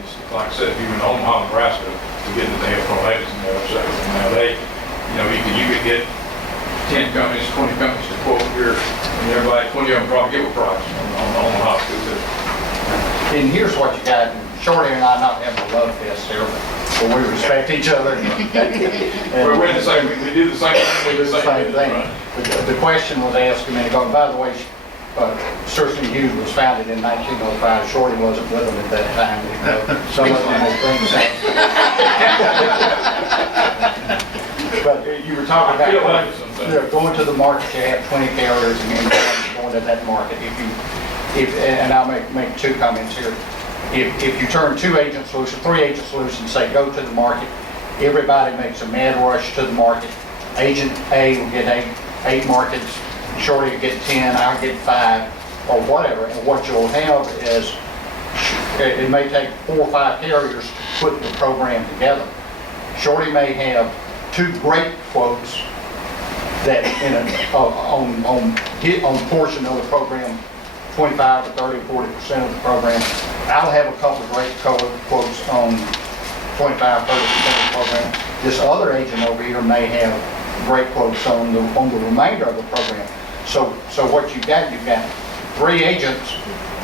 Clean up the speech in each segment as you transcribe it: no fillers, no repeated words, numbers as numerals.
It's like I said, if you're in Omaha, Nebraska, to get to the tornadoes and the website, now you could get 10 companies, 20 companies to quote your, and everybody, 20 of them probably give a price on the Omaha too. And here's what you got, Shorty and I not having a love fest here, but we respect each other. We're in the same, we do the same thing, we do the same thing. Right? The question was asked a minute ago, and by the way, Thurston Hughes was founded in 1905. Shorty wasn't with them at that time. Some of them may think so. But you were talking about going to the market. You have 20 carriers and going to that market. And I'll make two comments here. If you turn two agents loose or three agents loose and say go to the market, everybody makes a mad rush to the market. Agent A will get eight markets. Shorty will get 10, I'll get 5, or whatever. And what you'll have is, it may take 4 or 5 carriers to put the program together. Shorty may have 2 great quotes that on portion of the program, 25 or 30 or 40% of the program. I'll have a couple of great quotes on 25, 30% of the program. This other agent over here may have great quotes on the remainder of the program. So what you've got 3 agents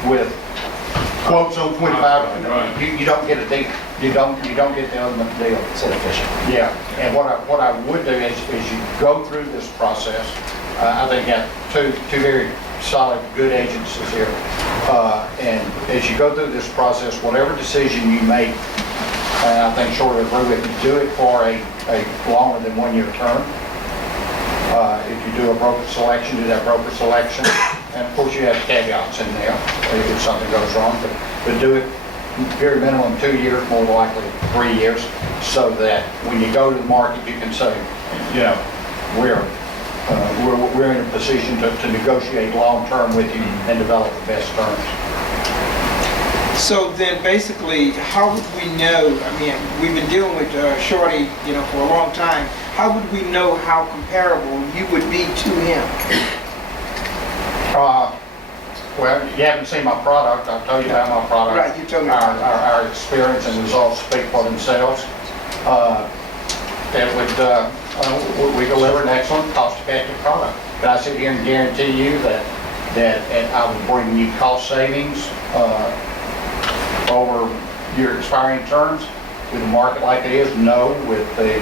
with quotes on 25. You don't get a deal. You don't get the ultimate deal. It's inefficient. Yeah. And what I would do is you go through this process. I think you got two very solid, good agencies here. And as you go through this process, whatever decision you make, and I think Shorty would agree with you, do it for a longer than 1 year term. If you do a broker selection, do that broker selection. And of course you have caveats in there if something goes wrong, but do it very minimum 2 years, more likely 3 years, so that when you go to the market, you can say, we're in a position to negotiate long-term with you and develop the best terms. So then basically, how would we know, we've been dealing with Shorty, for a long time. How would we know how comparable you would be to him? Well, you haven't seen my product. I'll tell you about my product. Right, you told me. Our experience and results speak for themselves. We deliver an excellent cost-effective product. But I sit here and guarantee you that I will bring you cost savings over your expiring terms. With a market like it is, no. With the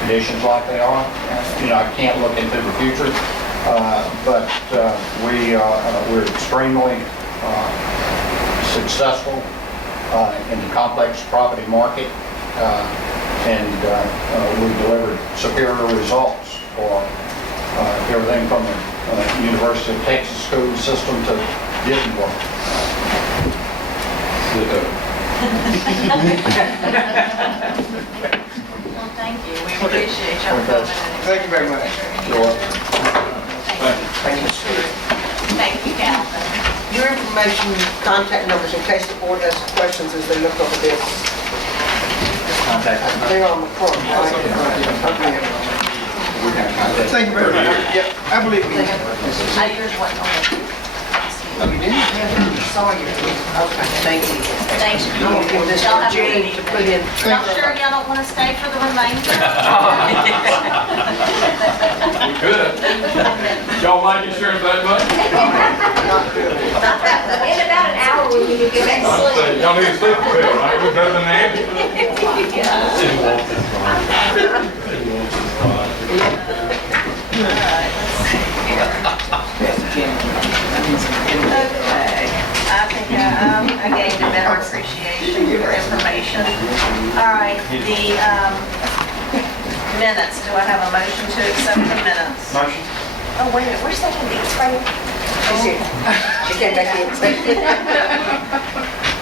conditions like they are, I can't look into the future. But we're extremely successful in the complex property market, and we delivered superior results for everything from the University of Texas school system to Disney World. Well, thank you. We appreciate y'all coming. Thank you very much. Thank you, Calvin. Your information, contact numbers, in case the board has questions as they look over this. Contact. They're on the front, right? Thank you very much. Yep, I believe me. Yours wasn't on the. Oh, you didn't? Saw you. Okay, thank you. Thanks. I'm gonna give this to Jane to put in. Y'all sure y'all don't want to stay for the remainder? We could. Y'all like insurance that much? In about an hour when you get back to sleep. Y'all need a sleep pill, right? We're better than the Okay, I think I gained a better appreciation for information. All right, the minutes, do I have a motion to accept the minutes? Motion. Oh, wait a minute, where's second these, right? She came back in.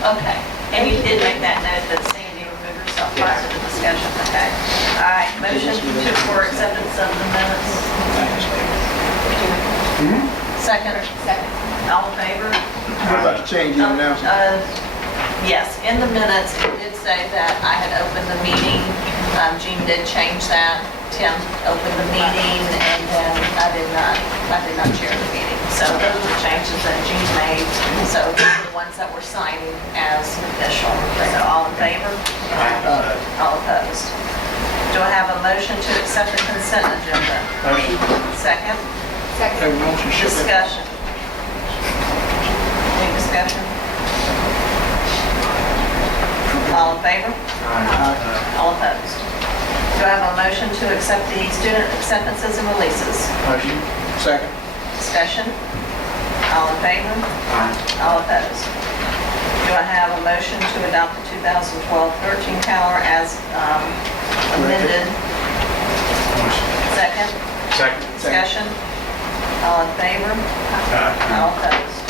Okay, and you did make that note that Sandy removed herself prior to the discussion, okay? All right, motion for acceptance of the minutes. Second? Second. All in favor? What about the change in announcement? Yes, in the minutes, it did say that I had opened the meeting Jean did change that. Tim opened the meeting, and then I did not chair the meeting. So those were changes that Jean made. So these are the ones that we're signing as official. So all in favor? All opposed? Do I have a motion to accept the consent agenda? Motion. Second? Have a motion. Discussion. Any discussion? All in favor? All opposed? Do I have a motion to accept the student acceptances and releases? Motion. Second. Discussion? All in favor? All opposed? Do I have a motion to adopt the 2012-13 calendar as amended? Second? Second. Discussion? All in favor? All opposed?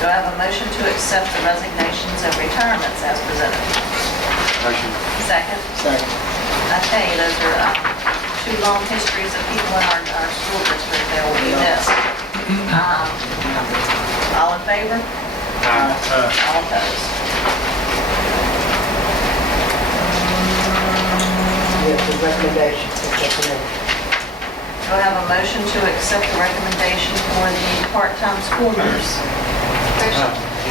Do I have a motion to accept the resignations and retirements as presented? Motion. Second? Second. I tell you, those are two long histories of people in our school district that will be missed. All in favor? All opposed? Yes, the recommendation. Do I have a motion to accept the recommendation for the part-time school nurse?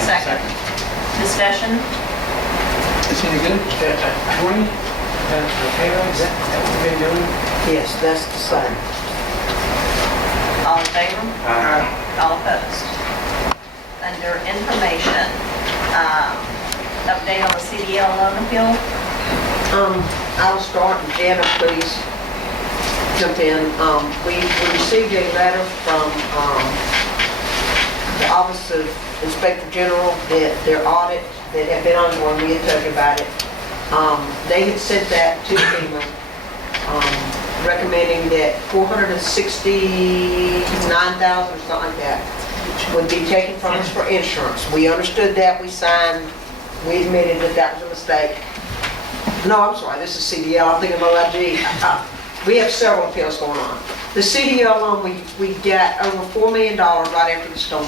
Second. Discussion? Is any good? 20, is that what we've been doing? Yes, that's the same. All in favor? All opposed? Under information, update on the CDL loan appeal? I'll start, and Jana, please jump in. We received a letter from the Office of Inspector General that their audit that had been ongoing, we had told you about it. They had sent that to FEMA, recommending that $469,000 or something like that would be taken from us for insurance. We understood that, we signed, we admitted that that was a mistake. No, I'm sorry, this is CDL, I'm thinking of OIG. We have several appeals going on. The CDL loan, we got over $4 million right after the storm.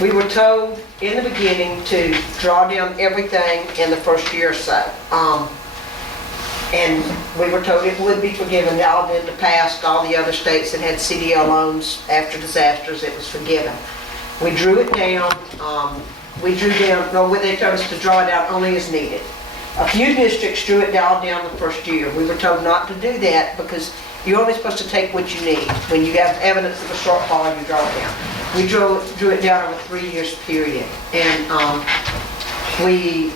We were told in the beginning to draw down everything in the first year or so. And we were told it would be forgiven. Y'all did the past, all the other states that had CDL loans after disasters, it was forgiven. We drew it down, they told us to draw it down only as needed. A few districts drew it all down the first year. We were told not to do that because you're only supposed to take what you need. When you have evidence of a shortfall, you draw it down. We drew it down over a 3 years period. And we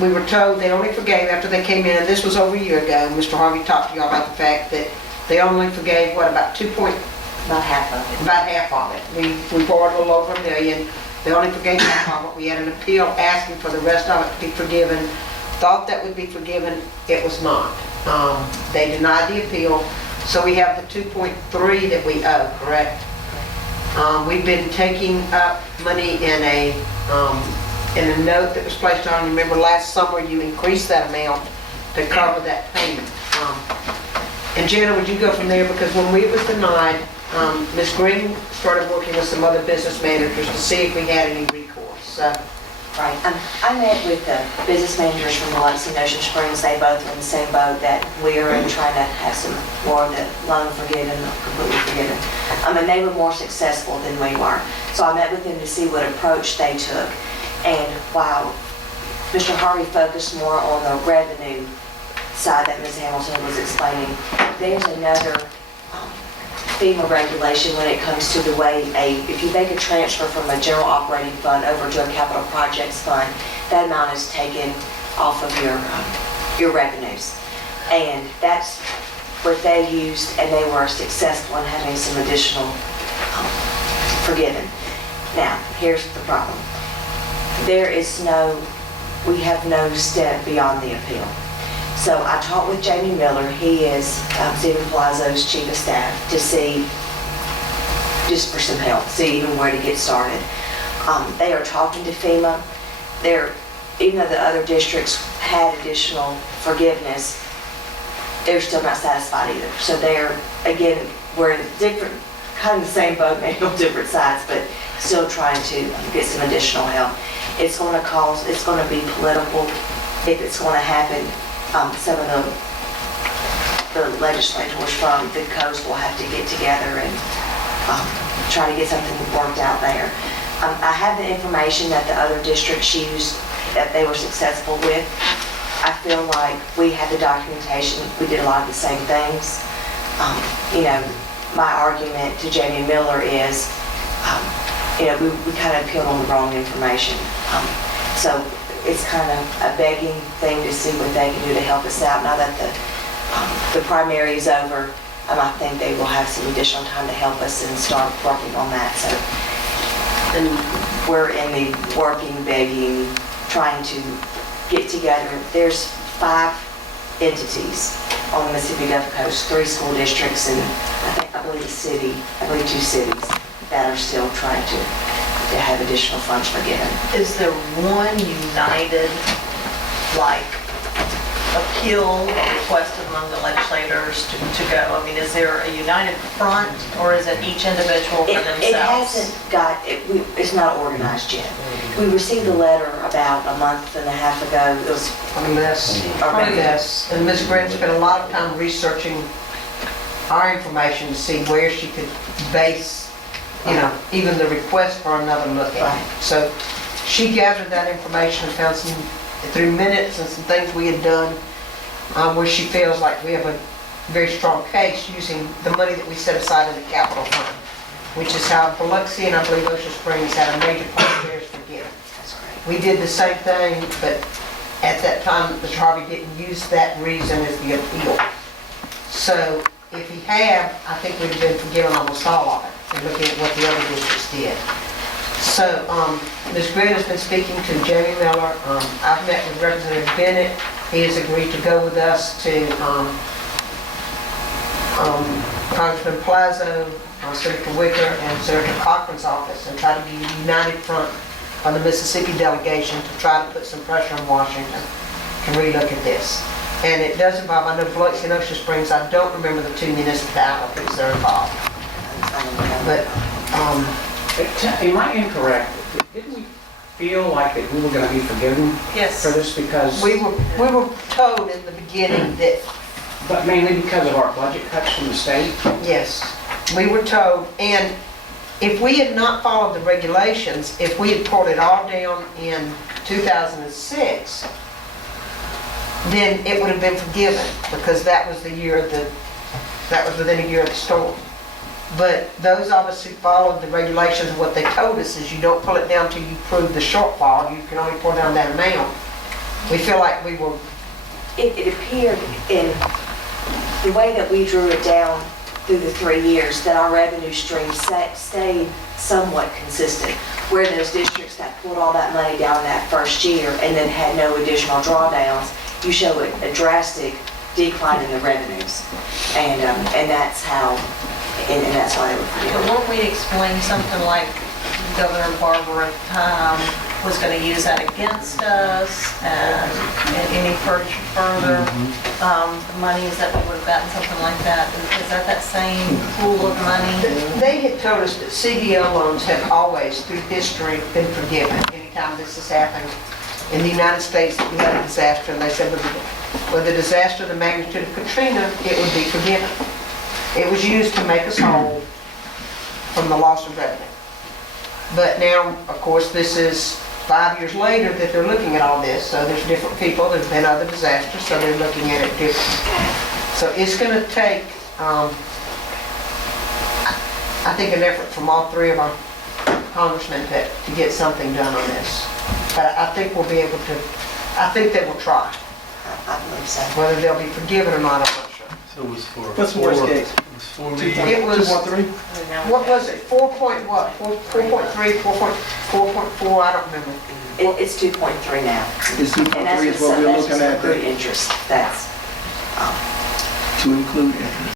were told they only forgave after they came in, and this was over a year ago. Mr. Harvey talked to y'all about the fact that they only forgave, what, about About half of it. about half of it. We borrowed a little over $1 million. They only forgave half of it. We had an appeal asking for the rest of it to be forgiven. Thought that would be forgiven. It was not. They denied the appeal. So we have the 2.3 that we owe, correct? We've been taking up money in a note that was placed on, remember last summer you increased that amount to cover that payment. And Jana, would you go from there? Because when we was denied, Ms. Green started working with some other business managers to see if we had any recourse. So, Right. I met with the business managers from Biloxi and Ocean Springs. They both are in the same boat that we're in, trying to have some more of the loan forgiven or completely forgiven. And they were more successful than we were. So I met with them to see what approach they took. And while Mr. Harvey focused more on the revenue side that Ms. Hamilton was explaining, there's another FEMA regulation when it comes to the way if you make a transfer from a general operating fund over to a capital projects fund, that amount is taken off of your revenues. And that's what they used, and they were successful in having some additional forgiven. Now, here's the problem. We have no step beyond the appeal. So I talked with Jamie Miller, he is Stephen Palazzo's chief of staff, to see, just for some help, see even where to get started. They are talking to FEMA. Even though the other districts had additional forgiveness, they're still not satisfied either. So again, we're in different, kind of the same boat, maybe on different sides, but still trying to get some additional help. It's going to be political if it's going to happen some of the legislators from the coast will have to get together and try to get something worked out there. I have the information that the other districts used, that they were successful with. I feel like we had the documentation, we did a lot of the same things. You know, my argument to Jamie Miller is, you know, we kind of appealed on the wrong information. So it's kind of a begging thing to see what they can do to help us out. Now that the primary is over, I think they will have some additional time to help us and start working on that. So and we're in the working, begging, trying to get together. There's 5 entities on the Mississippi Gulf Coast, 3 school districts, and I believe 2 cities that are still trying to have additional funds forgiven. Is there one united, like, appeal or request among the legislators to go? I mean, is there a united front, or is it each individual for themselves? It hasn't got, it's not organized yet. We received a letter about a month and a half ago. It was A mess. Yes, and Ms. Grant spent a lot of time researching our information to see where she could base, you know, even the request for another look at. Right. So she gathered that information and found some, through minutes and some things we had done, where she feels like we have a very strong case using the money that we set aside in the capital fund, which is how Biloxi and I believe Ocean Springs had a major part of theirs forgiven. That's great. We did the same thing, but at that time, Mr. Harvey didn't use that reason as the appeal. So if he had, I think we'd have been forgiven almost all of it, and looking at what the other districts did. So, Ms. Grant has been speaking to Jamie Miller. I've met with Representative Bennett. He has agreed to go with us to Congressman Plazo, Senator Wicker, and Senator Cochran's office and try to be a united front on the Mississippi delegation to try to put some pressure on Washington to relook at this. And it does involve, I know Biloxi and Ocean Springs, I don't remember the 2 municipalities that are involved. But, Am I incorrect? Didn't we feel like that we were going to be forgiven Yes. for this because, we were told in the beginning that, but mainly because of our budget cuts from the state? yes, we were told, and if we had not followed the regulations, if we had pulled it all down in 2006, then it would have been forgiven, because that was the year of that was within a year of the storm. But those of us who followed the regulations, what they told us is you don't pull it down till you prove the shortfall, you can only pull down that amount. We feel like we were, It appeared in the way that we drew it down through the 3 years that our revenue stream stayed somewhat consistent. Where those districts that pulled all that money down that first year and then had no additional drawdowns, you show a drastic decline in the revenues. And that's how, and that's why they were But forgiven. weren't we explaining something like Governor Barber at the time was going to use that against us, and any further monies that we would have gotten, something like that? Is that same pool of money? they had told us that CDL loans have always, through history, been forgiven anytime this has happened. In the United States, we had a disaster, and they said with the disaster of the magnitude of Katrina, it would be forgiven. It was used to make us whole from the loss of revenue. But now, of course, this is 5 years later that they're looking at all this, so there's different people, there's been other disasters, so they're looking at it differently. So it's going to take, I think, an effort from all 3 of our congressmen to get something done on this. But I think we'll be able to, I think they will try. I believe so. Whether they'll be forgiven or not, I'm not sure. So it was for. What's the worst case? It was 4 million. It was, 2.3? what was it, 4 point what, 4.3, 4.4, I don't remember. It's 2.3 now. It's And that's 2.3 is what we're that's looking just at accrued there, interest. That's, to include interest.